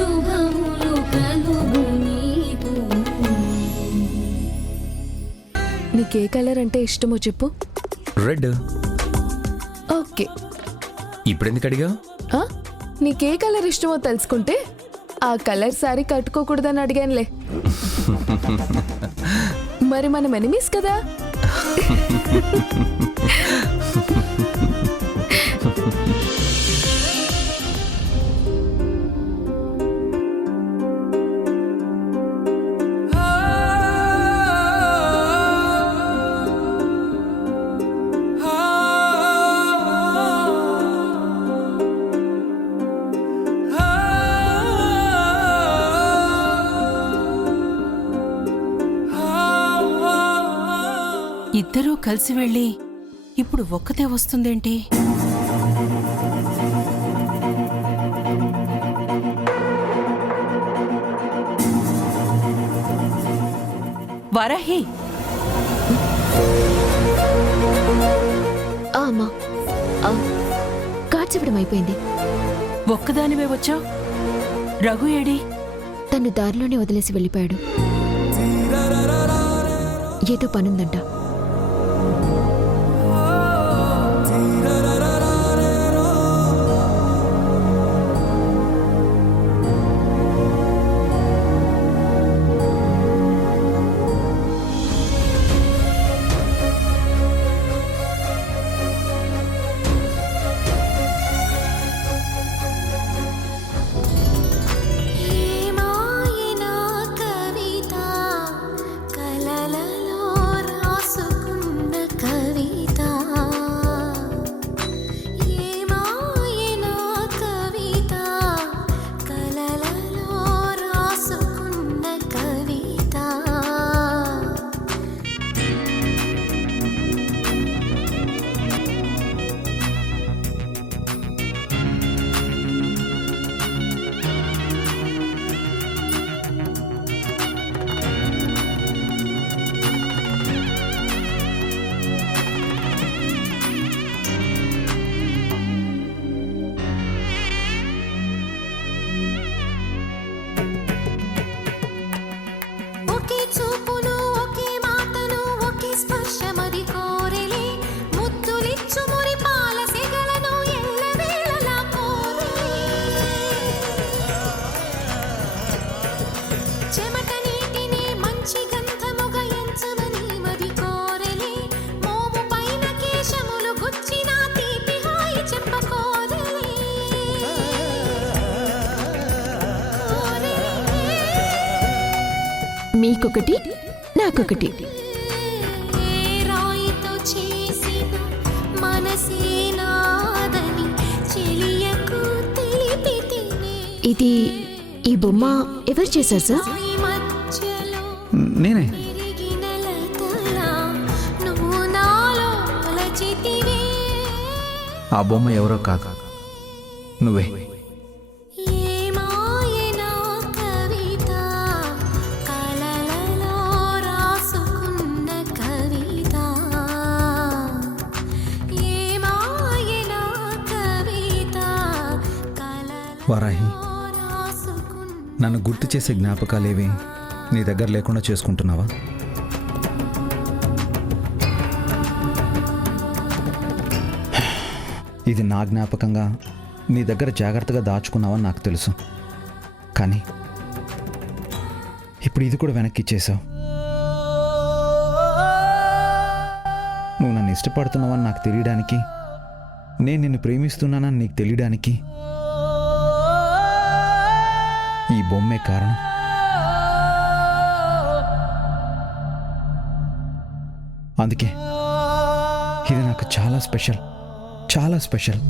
శుభములు కలుగు నీకు. నీకే కలర్ అంటే ఇష్టమో చెప్పు. రెడ్. ఓకే. ఇప్పుడెందుకు అడిగా? నీకే కలర్ ఇష్టమో తెలుసుకుంటే ఆ కలర్ సారీ కట్టుకోకూడదని అడిగానులే. మరి మనం ఎనిమీస్ కదా. ఇద్దరూ కలిసి వెళ్ళి ఇప్పుడు ఒక్కతే వస్తుందేంటి? వారాహి, అమ్మా కార్డ్స్ ఇవ్వడం అయిపోయింది. ఒక్కదానివే వచ్చావు? రఘు ఏడి? తను దారిలోనే వదిలేసి వెళ్ళిపోయాడు. ఏదో పనుందంట. మీకొకటి నాకొకటి. ఇది ఈ బొమ్మ ఎవరు చేశారు సార్? నేనే. ఆ బొమ్మ ఎవరో కాదు, నువ్వే. వారాహి, నన్ను గుర్తు చేసే జ్ఞాపకాలేవి నీ దగ్గర లేకుండా చేసుకుంటున్నావా? ఇది నా జ్ఞాపకంగా నీ దగ్గర జాగ్రత్తగా దాచుకున్నావని నాకు తెలుసు. కానీ ఇప్పుడు ఇది కూడా వెనక్కి ఇచ్చేసావు. నువ్వు నన్ను ఇష్టపడుతున్నావని నాకు తెలియడానికి, నేను నిన్ను ప్రేమిస్తున్నానని నీకు తెలియడానికి ఈ బొమ్మే కారణం. అందుకే ఇది నాకు చాలా స్పెషల్, చాలా స్పెషల్.